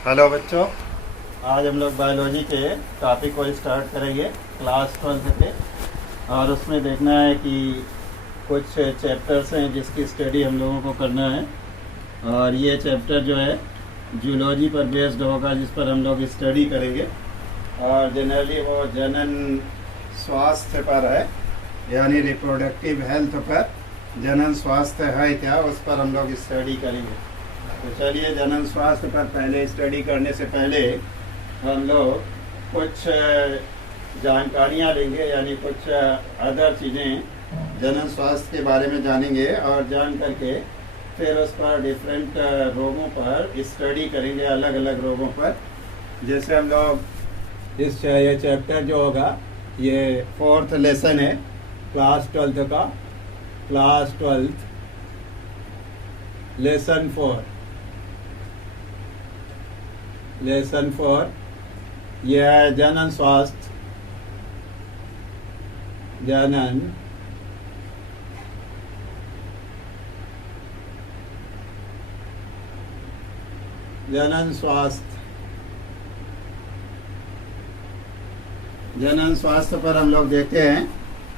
Hello बच्चों, आज हम लोग बायोलॉजी के टॉपिक को स्टार्ट करेंगे क्लास 12 के। और उसमें देखना है कि कुछ चैप्टर्स हैं जिसकी स्टडी हम लोगों को करना है। और ये चैप्टर जो है जूलॉजी पर बेस्ड होगा, जिस पर हम लोग स्टडी करेंगे। और जनरली वो जनन स्वास्थ्य पर है, यानी रिप्रोडक्टिव हेल्थ पर। जनन स्वास्थ्य है क्या, उस पर हम लोग स्टडी करेंगे। तो चलिए, जनन स्वास्थ्य पर पहले स्टडी करने से पहले हम लोग कुछ जानकारियाँ लेंगे, यानी कुछ अदर चीज़ें जनन स्वास्थ्य के बारे में जानेंगे। और जान करके फिर उस पर डिफरेंट रोगों पर स्टडी करेंगे, अलग अलग रोगों पर। जैसे हम लोग ये चैप्टर जो होगा, ये 4th लेसन है क्लास 12 का। क्लास 12 लेसन 4, लेसन 4 यह है जनन स्वास्थ्य। जनन जनन स्वास्थ्य। जनन स्वास्थ्य पर हम लोग देखते हैं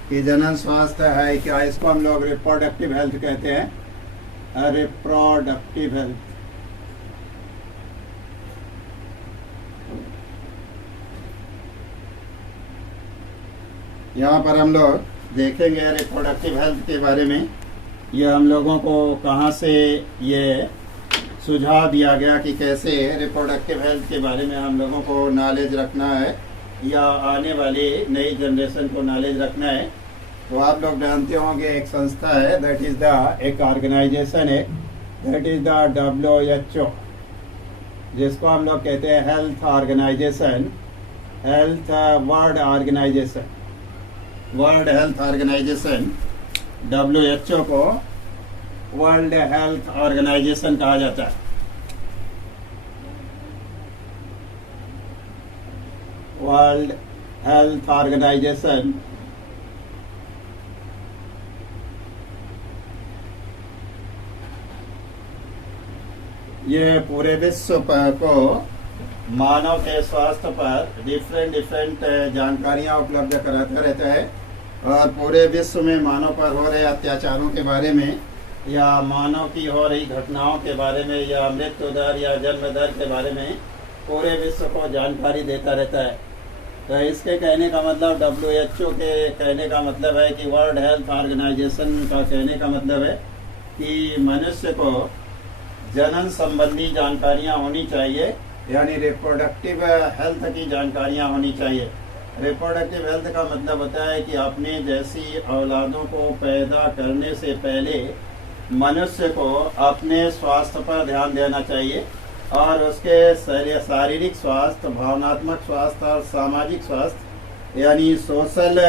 कि जनन स्वास्थ्य है क्या। इसको हम लोग रिप्रोडक्टिव हेल्थ कहते हैं, रिप्रोडक्टिव हेल्थ। यहाँ पर हम लोग देखेंगे रिप्रोडक्टिव हेल्थ के बारे में। ये हम लोगों को कहाँ से ये सुझाव दिया गया कि कैसे रिप्रोडक्टिव हेल्थ के बारे में हम लोगों को नॉलेज रखना है, या आने वाली नई जनरेशन को नॉलेज रखना है। तो आप लोग जानते होंगे एक संस्था है, दैट इज़ द एक ऑर्गेनाइजेशन है, दैट इज़ द WHO, जिसको हम लोग कहते हैं health organisation, health world organisation. World health organisation WHO को वर्ल्ड हेल्थ ऑर्गेनाइजेशन कहा जाता है। वर्ल्ड हेल्थ ऑर्गेनाइजेशन ये पूरे विश्व को मानव के स्वास्थ्य पर डिफरेंट जानकारियां उपलब्ध कराता रहता है। और पूरे विश्व में मानव पर हो रहे अत्याचारों के बारे में, या मानव की हो रही घटनाओं के बारे में, या मृत्यु दर या जन्म दर के बारे में पूरे विश्व को जानकारी देता रहता है। तो इसके कहने का मतलब, WHO के कहने का मतलब है कि वर्ल्ड हेल्थ ऑर्गेनाइजेशन का कहने का मतलब है कि मनुष्य को जनन संबंधी जानकारियाँ होनी चाहिए, यानी रिप्रोडक्टिव हेल्थ की जानकारियाँ होनी चाहिए। रिप्रोडक्टिव हेल्थ का मतलब होता है कि अपने जैसी औलादों को पैदा करने से पहले मनुष्य को अपने स्वास्थ्य पर ध्यान देना चाहिए, और उसके शारीरिक स्वास्थ्य, भावनात्मक स्वास्थ्य और सामाजिक स्वास्थ्य, यानी सोशल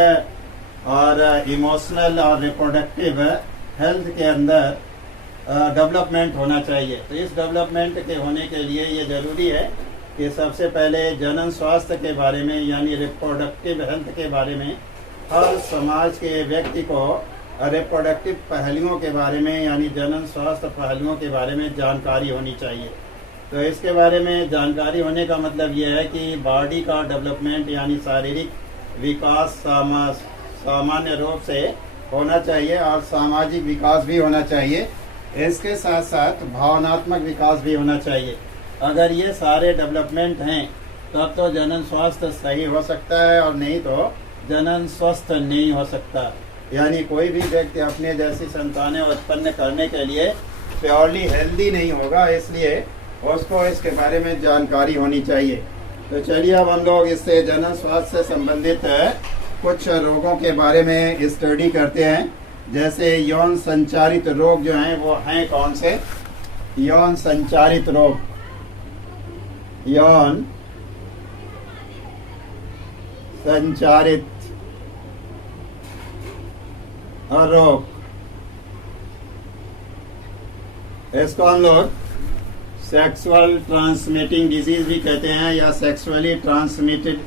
और इमोशनल और रिप्रोडक्टिव हेल्थ के अंदर डेवलपमेंट होना चाहिए। तो इस डेवलपमेंट के होने के लिए ये ज़रूरी है कि सबसे पहले जनन स्वास्थ्य के बारे में, यानी रिप्रोडक्टिव हेल्थ के बारे में, हर समाज के व्यक्ति को रिप्रोडक्टिव पहलुओं के बारे में, यानी जनन स्वास्थ्य पहलुओं के बारे में जानकारी होनी चाहिए। तो इसके बारे में जानकारी होने का मतलब ये है कि बॉडी का डेवलपमेंट, यानी शारीरिक विकास सामान्य रूप से होना चाहिए, और सामाजिक विकास भी होना चाहिए। इसके साथ साथ भावनात्मक विकास भी होना चाहिए। अगर ये सारे डेवलपमेंट हैं तब तो जनन स्वास्थ्य सही हो सकता है, और नहीं तो जनन स्वस्थ नहीं हो सकता। यानी कोई भी व्यक्ति अपने जैसी संतानें उत्पन्न करने के लिए प्योरली हेल्दी नहीं होगा, इसलिए उसको इसके बारे में जानकारी होनी चाहिए। तो चलिए, अब हम लोग इससे जनन स्वास्थ्य से संबंधित कुछ रोगों के बारे में स्टडी करते हैं। जैसे यौन संचारित रोग जो हैं वो हैं कौन से। यौन संचारित रोग, यौन संचारित रोग, इसको हम लोग सेक्सुअल ट्रांसमिटिंग डिजीज भी कहते हैं, या सेक्सुअली ट्रांसमिटेड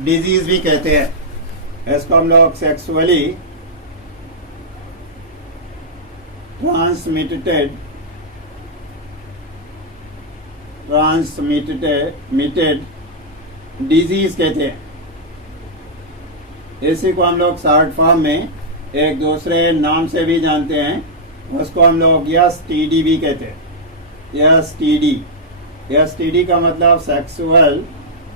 डिजीज भी कहते हैं। इसको हम लोग सेक्सुअली ट्रांसमिटेड ट्रांसमिटेड डिजीज कहते हैं। इसी को हम लोग शॉर्ट फॉर्म में एक दूसरे नाम से भी जानते हैं, उसको हम लोग STD भी कहते हैं। STD का मतलब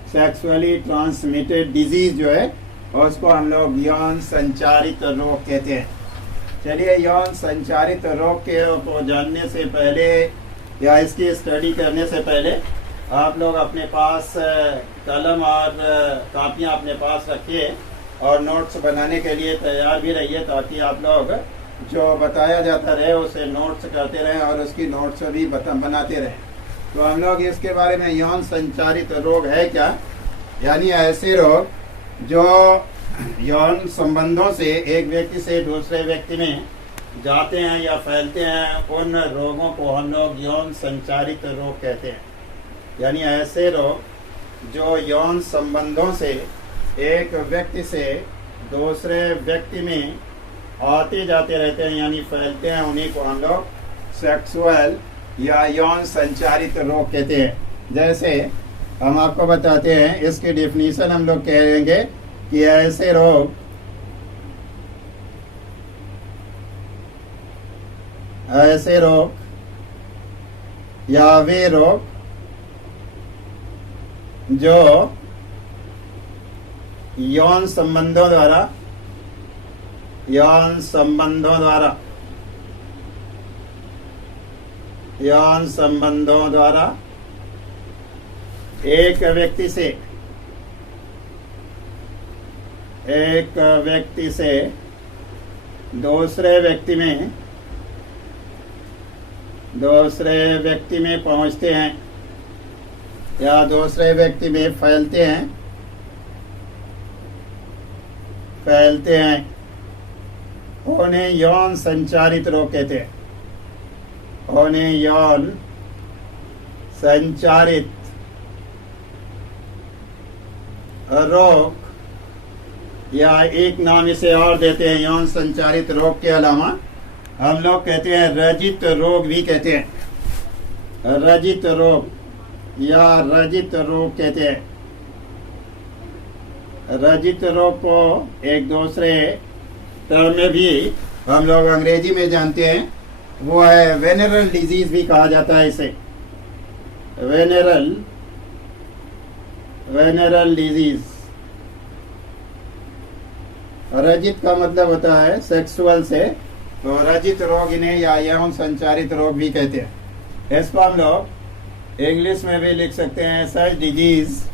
सेक्सुअली ट्रांसमिटेड डिजीज जो है, उसको हम लोग यौन संचारित रोग कहते हैं। चलिए, यौन संचारित रोग के को जानने से पहले या इसकी स्टडी करने से पहले आप लोग अपने पास कलम और कापियाँ अपने पास रखिए और नोट्स बनाने के लिए तैयार भी रहिए, ताकि आप लोग जो बताया जाता रहे उसे नोट्स करते रहें और उसकी नोट्स भी बनाते रहें। तो हम लोग इसके बारे में, यौन संचारित रोग है क्या, यानी ऐसे रोग जो यौन संबंधों से एक व्यक्ति से दूसरे व्यक्ति में जाते हैं या फैलते हैं, उन रोगों को हम लोग यौन संचारित रोग कहते हैं। यानी ऐसे रोग जो यौन संबंधों से एक व्यक्ति से दूसरे व्यक्ति में आते जाते रहते हैं, यानी फैलते हैं, उन्हीं को हम लोग सेक्सुअल या यौन संचारित रोग कहते हैं। जैसे हम आपको बताते हैं, इसकी डेफिनेशन हम लोग कहेंगे कि ऐसे रोग या वे रोग जो यौन संबंधों द्वारा एक व्यक्ति से दूसरे व्यक्ति में पहुंचते हैं या दूसरे व्यक्ति में फैलते हैं, उन्हें यौन संचारित रोग कहते हैं। उन्हें यौन संचारित रोग, या एक नाम इसे और देते हैं यौन संचारित रोग के अलावा हम लोग कहते हैं रजित रोग भी कहते हैं। रजित रोग कहते हैं। रजित रोग को एक दूसरे टर्म में भी हम लोग अंग्रेजी में जानते हैं, वो है वेनेरल डिजीज भी कहा जाता है इसे। वेनेरल डिजीज। रजित का मतलब होता है सेक्सुअल से, तो रजित रोग इन्हें या यौन संचारित रोग भी कहते हैं। इसको हम लोग इंग्लिश में भी लिख सकते हैं, सच disease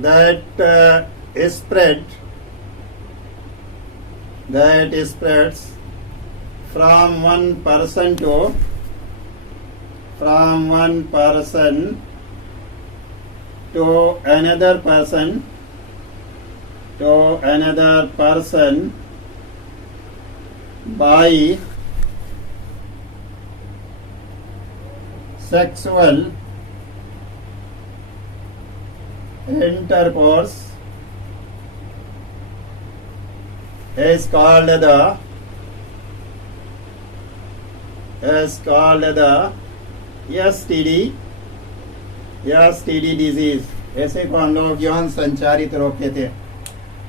that spreads from one person to another person by sexual intercourse is called the STD disease। ऐसे को हम लोग यौन संचारित रोग कहते हैं।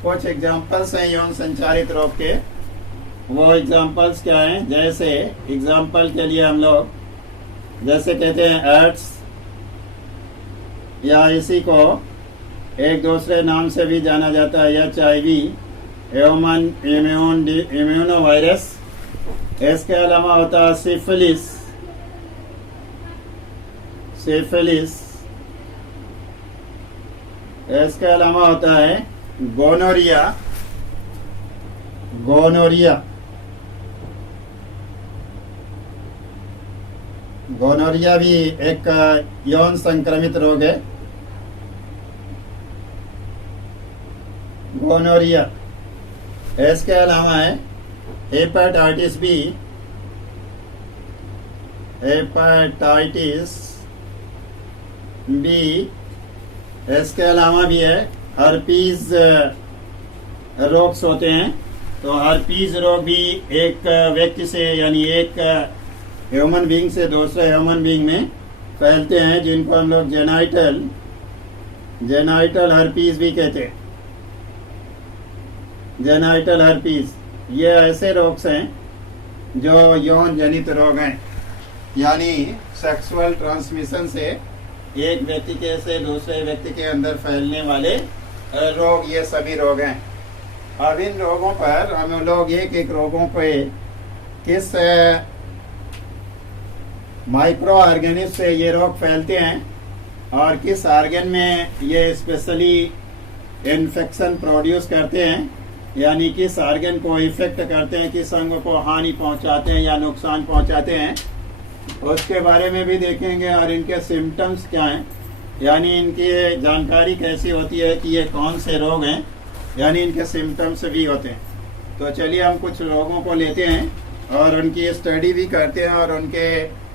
कुछ एग्जाम्पल्स हैं यौन संचारित रोग के। वो एग्जाम्पल्स क्या हैं? जैसे एग्जाम्पल के लिए हम लोग जैसे कहते हैं एड्स, या इसी को एक दूसरे नाम से भी जाना जाता है HIV, ह्यूमन इम्यूनो वायरस। इसके अलावा होता है सिफिलिस। इसके अलावा होता है गोनोरिया। गोनोरिया भी एक यौन संक्रमित रोग है। गोनोरिया। इसके अलावा है हेपेटाइटिस बी इसके अलावा भी है हर्पीज रोग्स होते हैं। तो हर्पीज रोग भी एक व्यक्ति से यानी एक ह्यूमन बीइंग से दूसरे ह्यूमन बीइंग में फैलते हैं, जिनको हम लोग जेनाइटल हर्पीज भी कहते हैं। जेनाइटल हर्पीज ये ऐसे रोग हैं जो यौन जनित रोग हैं, यानी सेक्सुअल ट्रांसमिशन से एक व्यक्ति के से दूसरे व्यक्ति के अंदर फैलने वाले रोग, ये सभी रोग हैं। अब इन रोगों पर हम लोग एक रोगों पे किस माइक्रो ऑर्गेनिज्म से ये रोग फैलते हैं और किस ऑर्गन में ये स्पेशली इन्फेक्शन प्रोड्यूस करते हैं, यानी किस ऑर्गन को इफेक्ट करते हैं, किस अंग को हानि पहुंचाते हैं या नुकसान पहुंचाते हैं, उसके बारे में भी देखेंगे। और इनके सिम्टम्स क्या हैं, यानी इनकी जानकारी कैसी होती है कि ये कौन से रोग हैं, यानी इनके सिम्टम्स भी होते हैं। तो चलिए हम कुछ रोगों को लेते हैं और उनकी स्टडी भी करते हैं और उनके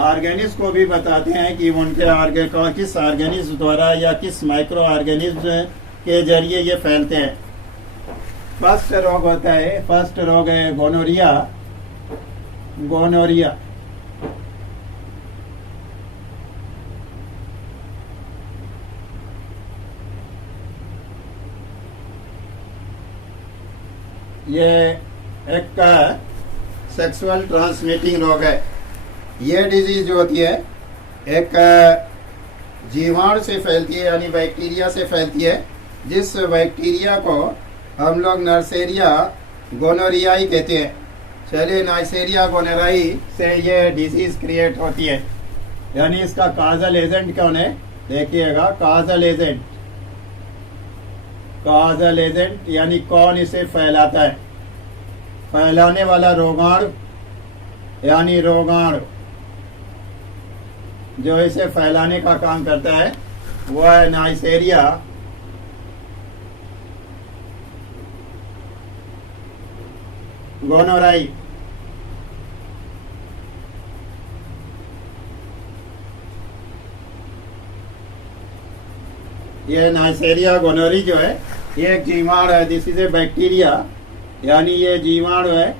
ऑर्गेनिज्म को भी बताते हैं कि उनके किस ऑर्गेनिज्म द्वारा या किस माइक्रो ऑर्गेनिज्म के जरिए ये फैलते हैं। फर्स्ट रोग होता है, फर्स्ट रोग है गोनोरिया। गोनोरिया ये एक सेक्सुअल ट्रांसमिटिंग रोग है। ये डिजीज जो होती है एक जीवाणु से फैलती है, यानी बैक्टीरिया से फैलती है, जिस बैक्टीरिया को हम लोग नर्सेरिया गोनोरियाई कहते हैं। चलिए, नाइसेरिया गोनोरियाई से ये डिजीज क्रिएट होती है, यानी इसका काजल एजेंट कौन है, देखिएगा। काजल एजेंट यानी कौन इसे फैलाता है, फैलाने वाला रोगाणु, यानी रोगाणु जो इसे फैलाने का काम करता है वह है नाइसेरिया गोनोराई। ये नाइसेरिया गोनोरी जो है ये एक जीवाणु है, दिस इज ए बैक्टीरिया, यानी ये जीवाणु है।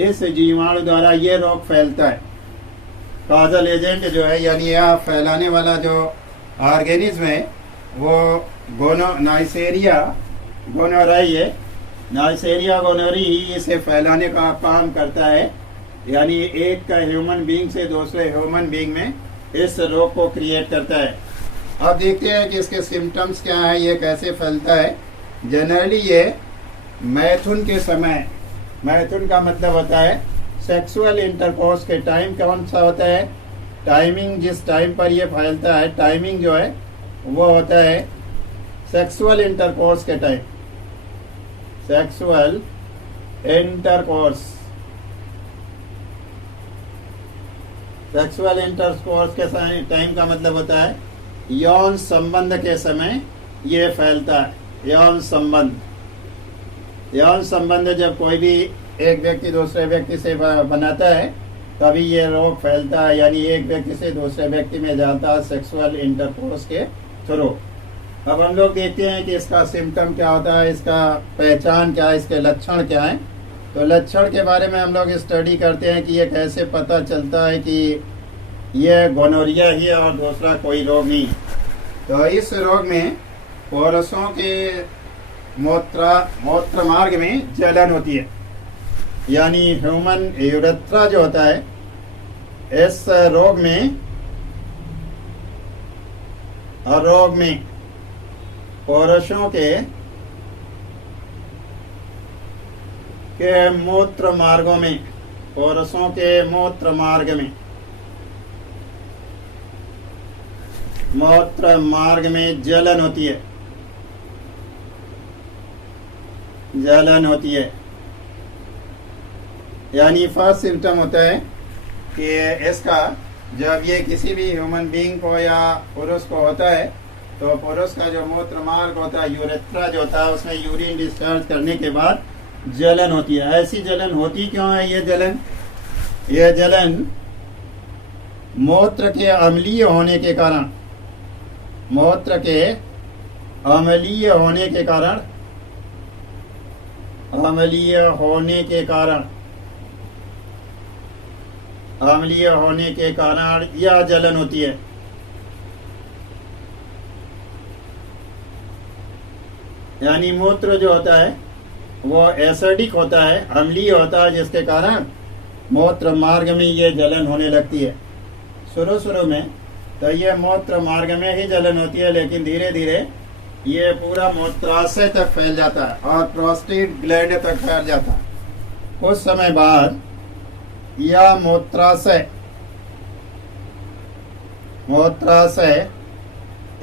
इस जीवाणु द्वारा ये रोग फैलता है। काजल एजेंट जो है, यानी यह फैलाने वाला जो ऑर्गेनिज्म है वो नाइसेरिया गोनोराई है। नाइसेरिया गोनोरी ही इसे फैलाने का काम करता है, यानी एक ह्यूमन बीइंग से दूसरे ह्यूमन बीइंग में इस रोग को क्रिएट करता है। अब देखते हैं कि इसके सिम्टम्स क्या है, ये कैसे फैलता है। जनरली ये मैथुन के समय, मैथुन का मतलब होता है सेक्सुअल इंटरकोर्स के टाइम कौन सा होता है, टाइमिंग जिस टाइम पर ये फैलता है, टाइमिंग जो है वो होता है सेक्सुअल इंटरकोर्स के time. Sexual intercourse, sexual intercourse के टाइम का मतलब होता है यौन संबंध के समय ये फैलता है। यौन संबंध जब कोई भी एक व्यक्ति दूसरे व्यक्ति से बनाता है तभी ये रोग फैलता है, यानी एक व्यक्ति से दूसरे व्यक्ति में जाता है सेक्सुअल इंटरकोर्स के थ्रू। अब हम लोग देखते हैं कि इसका सिम्टम क्या होता है, इसका पहचान क्या है, इसके लक्षण क्या है। तो लक्षण के बारे में हम लोग स्टडी करते हैं कि ये कैसे पता चलता है कि ये गोनोरिया ही है और दूसरा कोई रोग नहीं। तो इस रोग में पुरुषों के मूत्र मार्ग में जलन होती है, यानी ह्यूमन यूरेथ्रा जो होता है, इस रोग में पुरुषों के मूत्र मार्गों में, पुरुषों के मूत्र मार्ग में जलन होती है। यानी फर्स्ट सिम्टम होता है कि इसका जब ये किसी भी ह्यूमन बीइंग को या पुरुष को होता है तो पुरुष का जो मूत्र मार्ग होता है, यूरेथ्रा जो होता है, उसमें यूरिन डिस्चार्ज करने के बाद जलन होती है। ऐसी जलन होती क्यों है? ये जलन मूत्र के अम्लीय होने के कारण, मूत्र के अम्लीय होने के कारण, अम्लीय होने के कारण, अम्लीय होने के कारण यह जलन होती है। यानी मूत्र जो होता है वो एसिडिक होता है, अम्लीय होता है, जिसके कारण मूत्र मार्ग में ये जलन होने लगती है। शुरू शुरू में तो ये मूत्र मार्ग में ही जलन होती है, लेकिन धीरे धीरे ये पूरा मूत्राशय तक फैल जाता है और प्रोस्टेट ग्लैंड तक फैल जाता है। कुछ समय बाद यह मूत्राशय, मूत्राशय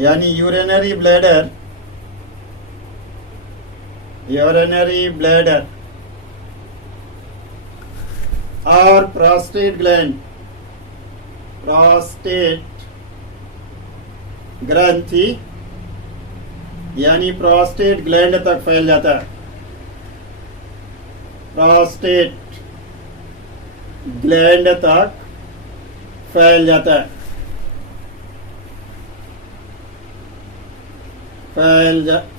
यानी यूरिनरी ब्लैडर, यूरिनरी ब्लैडर और प्रोस्टेट ग्लैंड, प्रोस्टेट ग्रंथि यानी प्रोस्टेट ग्लैंड तक फैल जाता है। प्रोस्टेट ग्लैंड तक फैल जाता है,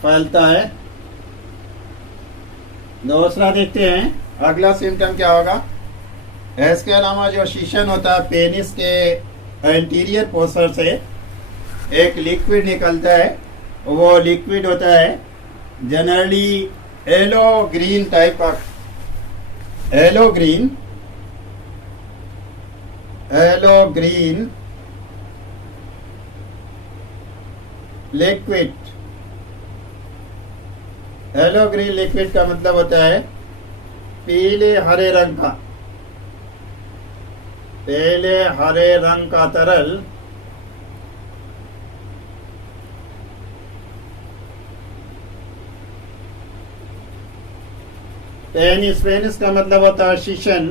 फैलता है। दूसरा देखते हैं, अगला सिम्टम क्या होगा। इसके अलावा जो शीशन होता है, पेनिस के एंटीरियर पोर्शन से एक लिक्विड निकलता है, वो लिक्विड होता है जनरली येलो ग्रीन टाइप का, yellow green liquid. Yellow green liquid का मतलब होता है पीले हरे रंग का, पीले हरे रंग का तरल पेनिस, पेनिस का मतलब होता है शीशन,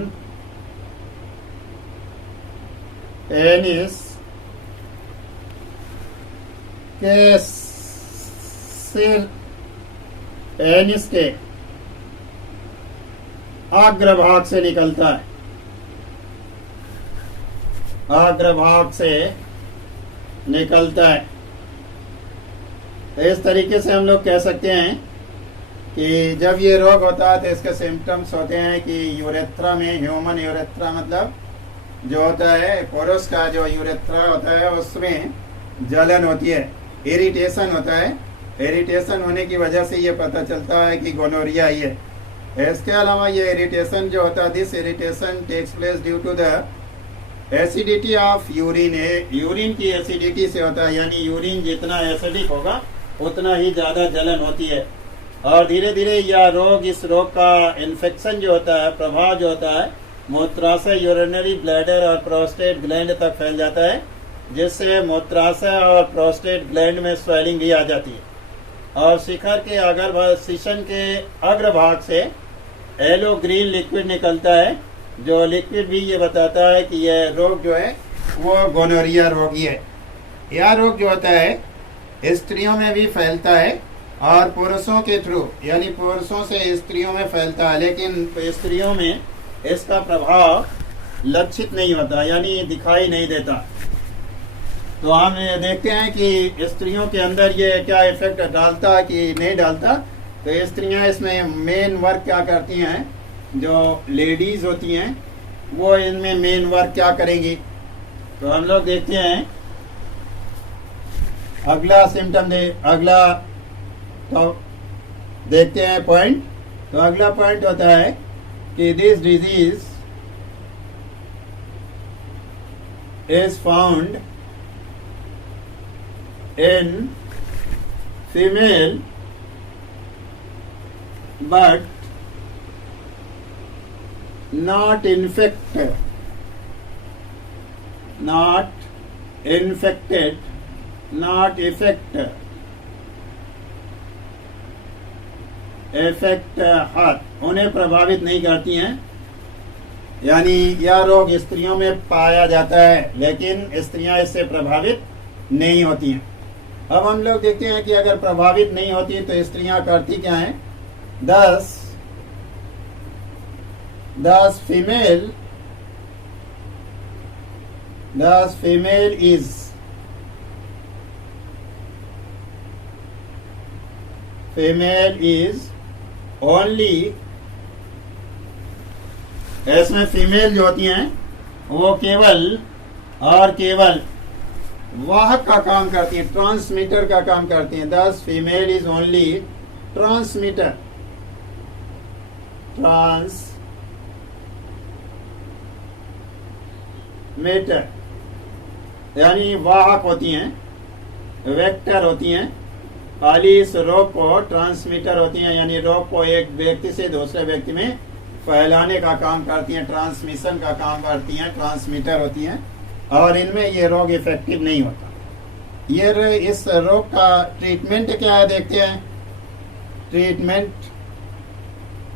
पेनिस के सिर, पेनिस के अग्रभाग से निकलता है, अग्रभाग से निकलता है। इस तरीके से हम लोग कह सकते हैं कि जब ये रोग होता है तो इसके सिम्टम्स होते हैं कि यूरेथ्रा में, ह्यूमन यूरेथ्रा मतलब जो होता है पुरुष का जो यूरेथ्रा होता है उसमें जलन होती है, इरिटेशन होता है। इरिटेशन होने की वजह से ये पता चलता है कि गोनोरिया ही है। इसके अलावा ये इरिटेशन जो होता है, this irritation takes place due to the acidity of urine, urine की एसिडिटी से होता है। यानी यूरिन जितना एसिडिक होगा उतना ही ज्यादा जलन होती है। और धीरे धीरे यह रोग, इस रोग का इन्फेक्शन जो होता है, प्रभाव जो होता है मूत्राशय, यूरिनरी ब्लैडर और प्रोस्टेट ग्लैंड तक फैल जाता है, जिससे मूत्राशय और प्रोस्टेट ग्लैंड में स्वेलिंग भी आ जाती है। और शिखर के अग्रभाग, शीशन के अग्रभाग से येलो ग्रीन लिक्विड निकलता है, जो लिक्विड भी ये बताता है कि यह रोग जो है वो गोनोरिया रोग ही है। यह रोग जो होता है स्त्रियों में भी फैलता है और पुरुषों के थ्रू, यानी पुरुषों से स्त्रियों में फैलता है, लेकिन स्त्रियों में इसका प्रभाव लक्षित नहीं होता, यानी दिखाई नहीं देता। तो हम देखते हैं कि स्त्रियों के अंदर ये क्या इफेक्ट डालता है कि नहीं डालता। तो स्त्रियां इसमें मेन वर्क क्या करती हैं, जो लेडीज होती हैं वो इनमें मेन वर्क क्या करेंगी। तो हम लोग देखते हैं अगला सिम्टम अगला तो देखते हैं पॉइंट। तो अगला पॉइंट होता है कि this disease is found in female but not infected, not affect हाथ, उन्हें प्रभावित नहीं करती हैं। यानी यह रोग स्त्रियों में पाया जाता है, लेकिन स्त्रियां इससे प्रभावित नहीं होती हैं। अब हम लोग देखते हैं कि अगर प्रभावित नहीं होती तो स्त्रियां करती क्या हैं। Thus female is female is only, इसमें फीमेल जो होती हैं वो केवल और केवल वाहक का काम करती हैं, ट्रांसमीटर का काम करती हैं। दस female is only transmitter, transmitter यानी वाहक होती हैं, वेक्टर होती हैं। खाली इस रोग को ट्रांसमीटर होती हैं, यानी रोग को एक व्यक्ति से दूसरे व्यक्ति में फैलाने का काम करती हैं, ट्रांसमिशन का काम करती हैं, ट्रांसमीटर होती हैं। और इनमें ये रोग इफेक्टिव नहीं होता। इस रोग का ट्रीटमेंट क्या है देखते हैं। ट्रीटमेंट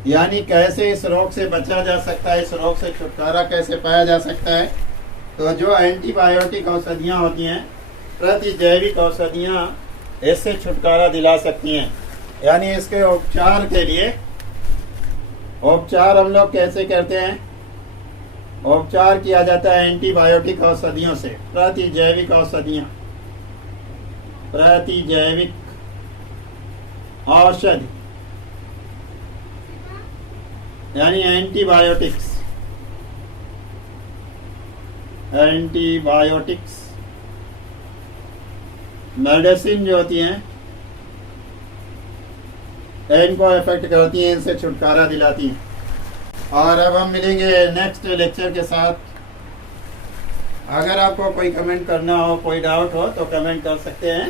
यानी कैसे इस रोग से बचा जा सकता है, इस रोग से छुटकारा कैसे पाया जा सकता है। तो जो एंटीबायोटिक औषधियाँ होती हैं, प्रतिजैविक औषधियाँ इससे छुटकारा दिला सकती हैं। यानी इसके उपचार के लिए, उपचार हम लोग कैसे करते हैं, उपचार किया जाता है एंटीबायोटिक औषधियों से। प्रतिजैविक औषधियाँ, प्रतिजैविक औषधि यानी एंटीबायोटिक्स, एंटीबायोटिक्स मेडिसिन जो होती हैं इनको इफेक्ट करती हैं, इनसे छुटकारा दिलाती हैं। और अब हम मिलेंगे नेक्स्ट लेक्चर के साथ। अगर आपको कोई कमेंट करना हो, कोई डाउट हो तो कमेंट कर सकते हैं।